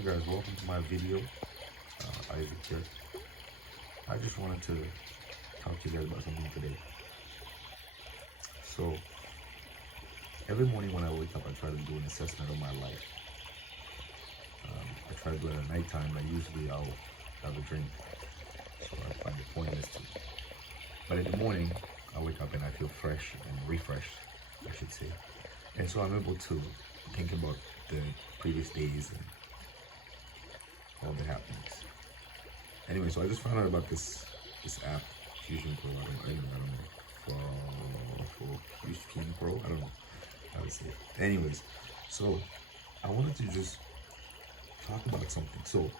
you guys? Welcome to my video. Isaac here. I just wanted to talk to you guys about something today. So, every morning when I wake up, I try to do an assessment of my life. I try to do it at nighttime, and usually I'll have a drink, so I find it pointless to. But in the morning, I wake up and I feel fresh and refreshed, I should say. And so I'm able to think about the previous days and all the happenings. Anyway, so I just found out about this app, Fusion Pro. I don't know. For Fusion Pro. I don't know how to say it. Anyways, so I wanted to just talk about something. So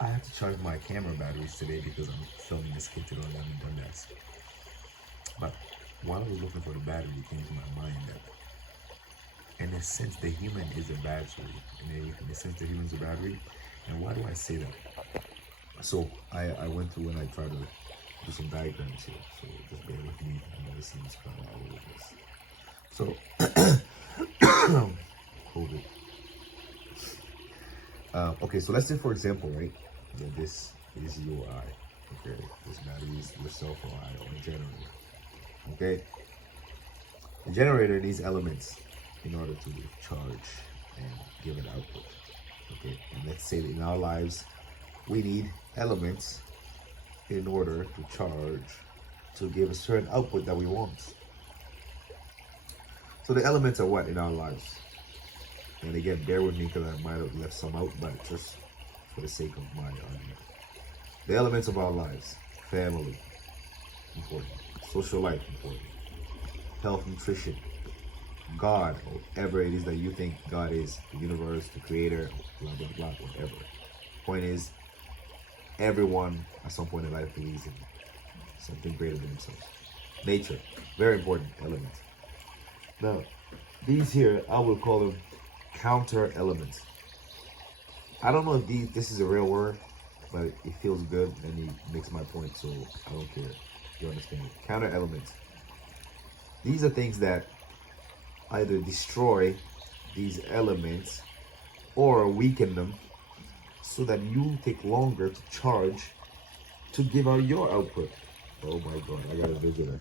I have to charge my camera batteries today because I'm filming this kit today. I haven't done that. But while I was looking for the battery, it came to my mind that, in a sense, the human is a battery. In a sense, the human is a battery. And why do I say that? So I went through and I tried to do some diagrams here. So just bear with me. I know this seems kind of all over this. So COVID. Okay, so let's say, for example, right, that this is your eye. Okay, this battery is yourself or eye or a generator. Okay, the generator needs elements in order to charge and give an output. Okay, and let's say that in our lives we need elements in order to charge to give a certain output that we want. So the elements are what in our lives? And again, bear with me because I might have left some out, but just for the sake of my argument. The elements of our lives: family, important; social life, important; health, nutrition; God, whatever it is that you think God is, the universe, the creator, blah, blah, blah, whatever. Point is, everyone at some point in life believes in something greater than themselves. Nature, very important element. Now, these here, I will call them counter elements. I don't know if this is a real word, but it feels good and it makes my point, so I don't care. You understand? Counter elements. These are things that either destroy these elements or weaken them so that you take longer to charge to give out your output. Oh my God, I got a visitor.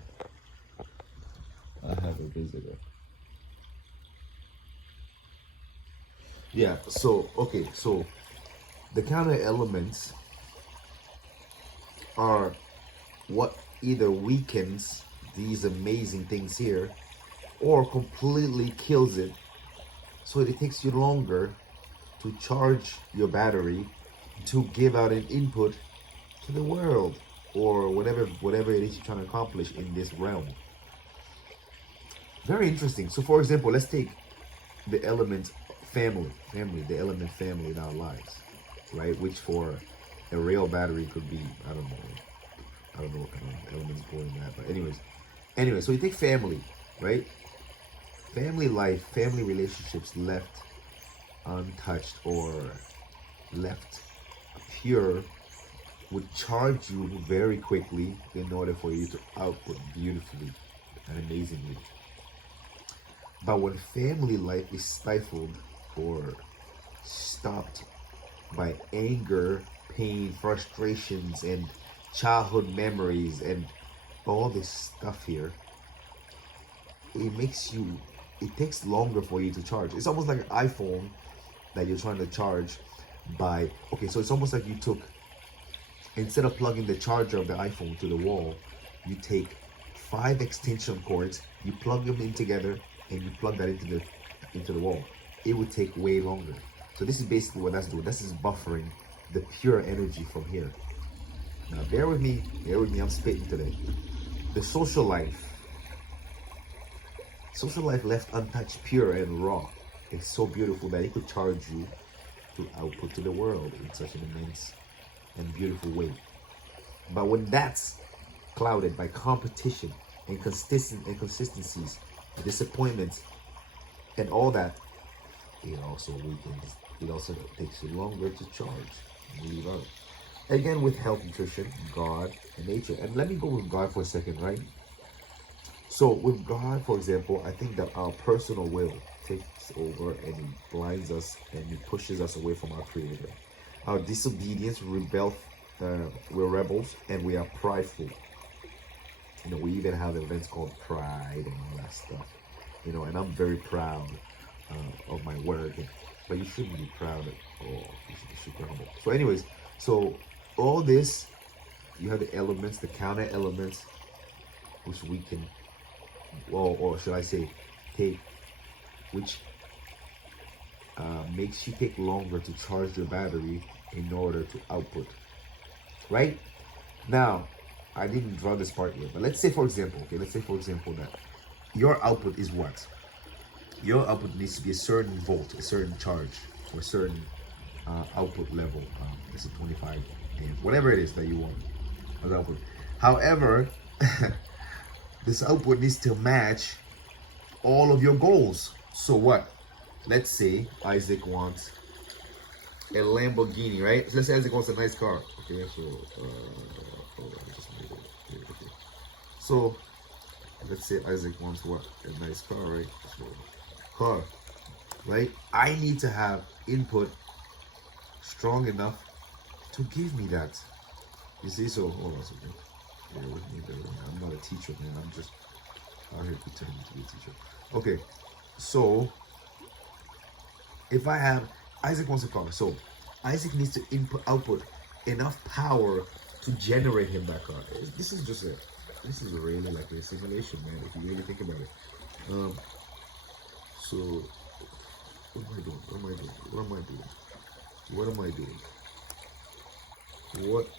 I have a visitor. Yeah, so, okay, so the counter elements are what either weakens these amazing things here or completely kills it, so it takes you longer to charge your battery to give out an input to the world or whatever it is you're trying to accomplish in this realm. Very interesting. So for example, let's take the element family, the element family in our lives, right? Which for a real battery could be, I don't know what kind of elements go in that, but anyway, so you take family, right? Family life, family relationships left untouched or left pure would charge you very quickly in order for you to output beautifully and amazingly. But when family life is stifled or stopped by anger, pain, frustrations, and childhood memories and all this stuff here, it takes longer for you to charge. It's almost like an iPhone that you're trying to charge by, okay, so it's almost like you took, instead of plugging the charger of the iPhone to the wall, you take 5 extension cords, you plug them in together, and you plug that into the wall. It would take way longer. So this is basically what that's doing. This is buffering the pure energy from here. Now bear with me, I'm spitting today. The social life left untouched, pure and raw, is so beautiful that it could charge you to output to the world in such an immense and beautiful way. But when that's clouded by competition and inconsistencies, disappointments, and all that, it also weakens. It also takes you longer to charge and leave out. Again, with health, nutrition, God, and nature. And let me go with God for a second, right? So with God, for example, I think that our personal will takes over and it blinds us and it pushes us away from our Creator. Our disobedience, we're rebels and we are prideful. You know, we even have events called Pride and all that stuff. You know, and I'm very proud of my work. But you shouldn't be proud at all. You should be super humble. So, anyways, so all this, you have the elements, the counter elements, which we can, or should I say, take, which makes you take longer to charge your battery in order to output. Right? Now, I didn't draw this part yet, but let's say for example that your output is what? Your output needs to be a certain volt, a certain charge, or a certain output level. It's a 25 amp, whatever it is that you want as output. However, this output needs to match all of your goals. So what? Let's say Isaac wants a Lamborghini, right? So let's say Isaac wants a nice car. Okay, so so let's say Isaac wants what? A nice car, right? So car, right? I need to have input strong enough to give me that. You see, so hold on a second. Bear with me, I'm not a teacher, man. I'm just out here pretending to be a teacher. Okay, so if I have Isaac wants a car, so Isaac needs to output enough power to generate him that car. This is really like a simulation, man, if you really think about it. So what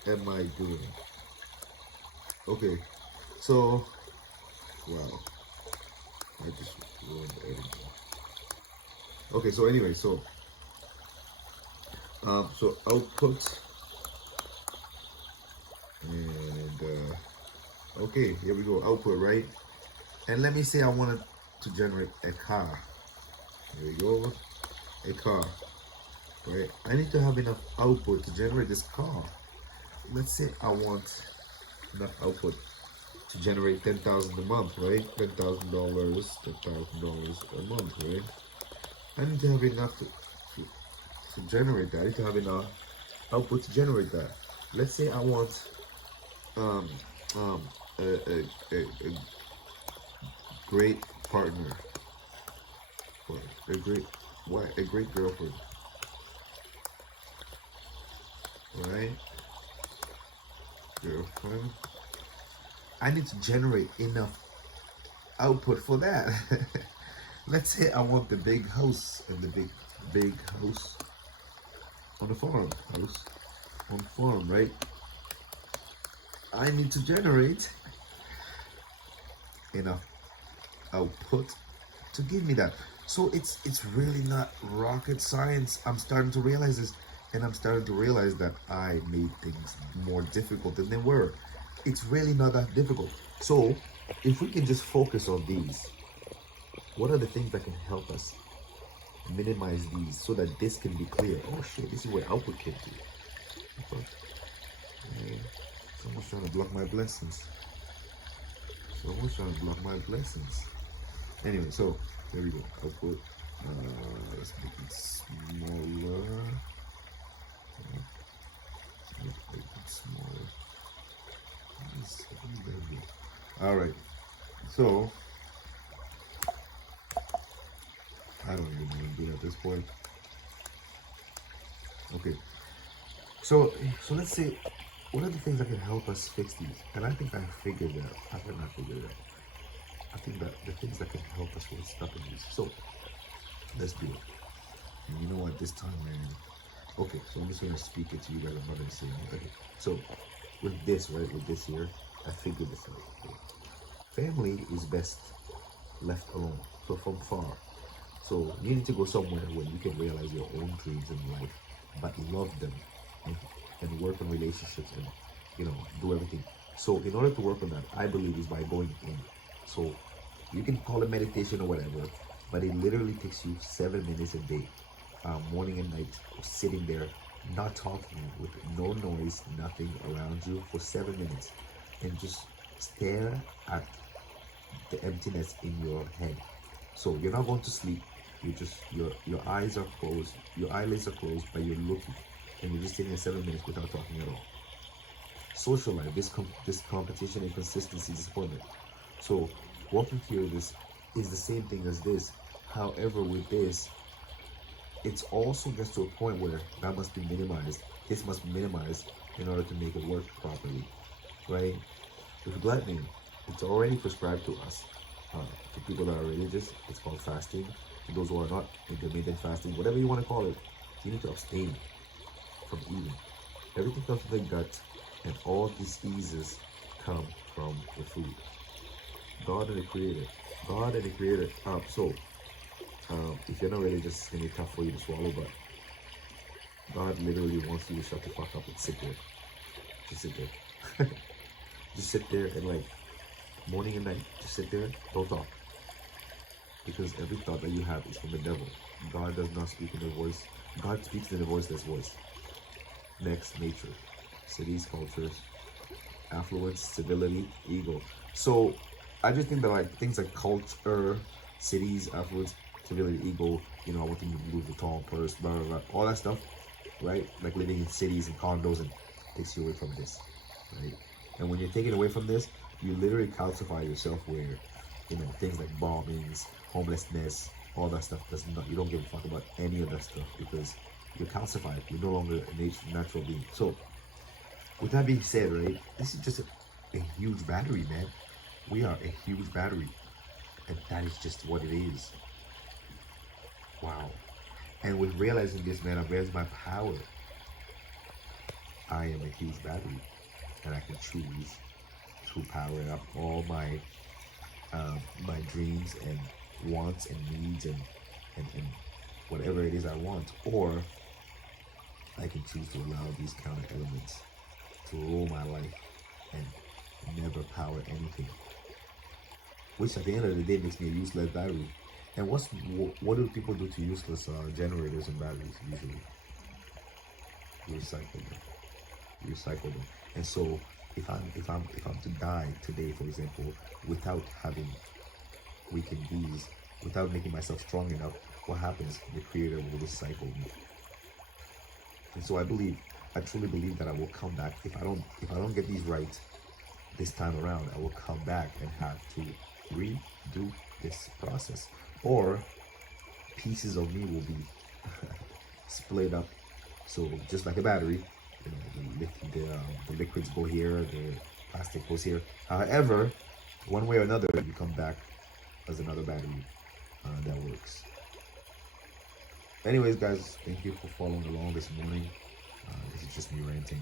am I doing? Okay, so wow, I just ruined everything. Okay, so anyway, so output and okay, here we go, output, right? And let me say I wanted to generate a car. Here we go, a car, right? I need to have enough output to generate this car. Let's say I want enough output to generate $10,000 a month, right? $10,000 a month, right? I need to have enough to generate that. I need to have enough output to generate that. Let's say I want a great partner, or a great girlfriend, right? Girlfriend. I need to generate enough output for that. Let's say I want the big house and the big house on the farm, right? I need to generate enough output to give me that. So it's really not rocket science. I'm starting to realize this, and I'm starting to realize that I made things more difficult than they were. It's really not that difficult. So if we can just focus on these, what are the things that can help us minimize these so that this can be clear? Oh shit, this is where output came to. Someone's trying to block my blessings. Anyway, so there we go. Output. Let's make it smaller. All right. So I don't even know what to do at this point. Okay. So let's see, what are the things that can help us fix these? And I think I figured it out. I think that the things that can help us with stopping these. So let's do it. And you know what, this time, man. Okay, so I'm just gonna speak it to you guys. I'm not gonna say anything. Okay. So with this, right, with this here, I figured this out. Okay. Family is best left alone. So from far. So you need to go somewhere where you can realize your own dreams in life, but love them and work on relationships and, you know, do everything. So in order to work on that, I believe is by going in. So you can call it meditation or whatever, but it literally takes you 7 minutes a day, morning and night, sitting there, not talking, with no noise, nothing around you for 7 minutes, and just stare at the emptiness in your head. So you're not going to sleep, You just your eyes are closed, your eyelids are closed, but you're looking, and you're just sitting there 7 minutes without talking at all. Social life, this competition and consistency, disappointment. So walking through this is the same thing as this. However, with this, it's also gets to a point where that must be minimized. This must be minimized in order to make it work properly, right? With gluttony, it's already prescribed to us. To people that are religious, it's called fasting. To those who are not, intermittent fasting, whatever you want to call it, you need to abstain from eating. Everything comes from the gut, and all diseases come from the food. God and the Creator. God and the Creator. If you're not religious, it's gonna be tough for you to swallow, but God literally wants you to shut the fuck up and sit there. Just sit there. Just sit there and like morning and night, just sit there, don't talk. Because every thought that you have is from the devil. God does not speak in a voice. God speaks in a voiceless voice. Next, nature. Cities, cultures, affluence, civility, ego. So I just think that like things like culture, cities, affluence, civility, ego, you know, I want to Louis Vuitton purse, blah, blah, blah, all that stuff, right? Like living in cities and condos and takes you away from this, right? And when you're taken away from this, you literally calcify yourself where, you know, things like bombings, homelessness, all that stuff does not, you don't give a fuck about any of that stuff because you're calcified. You're no longer a natural being. So with that being said, right, this is just a huge battery, man. We are a huge battery. And that is just what it is. Wow. And with realizing this, man, I realized my power. I am a huge battery. And I can choose to power up all my my dreams and wants and needs and whatever it is I want. Or I can choose to allow these counter elements to rule my life and never power anything. Which at the end of the day makes me a useless battery. And what do people do to useless generators and batteries usually? Recycle them. Recycle them. And so if I'm to die today, for example, without having weakened these, without making myself strong enough, what happens? The Creator will recycle me. And so I truly believe that I will come back if I don't get these right this time around. I will come back and have to redo this process, or pieces of me will be split up. So just like a battery, you know, the liquids go here, the plastic goes here. However, one way or another, you come back as another battery that works. Anyways, guys, thank you for following along this morning. This is just me ranting.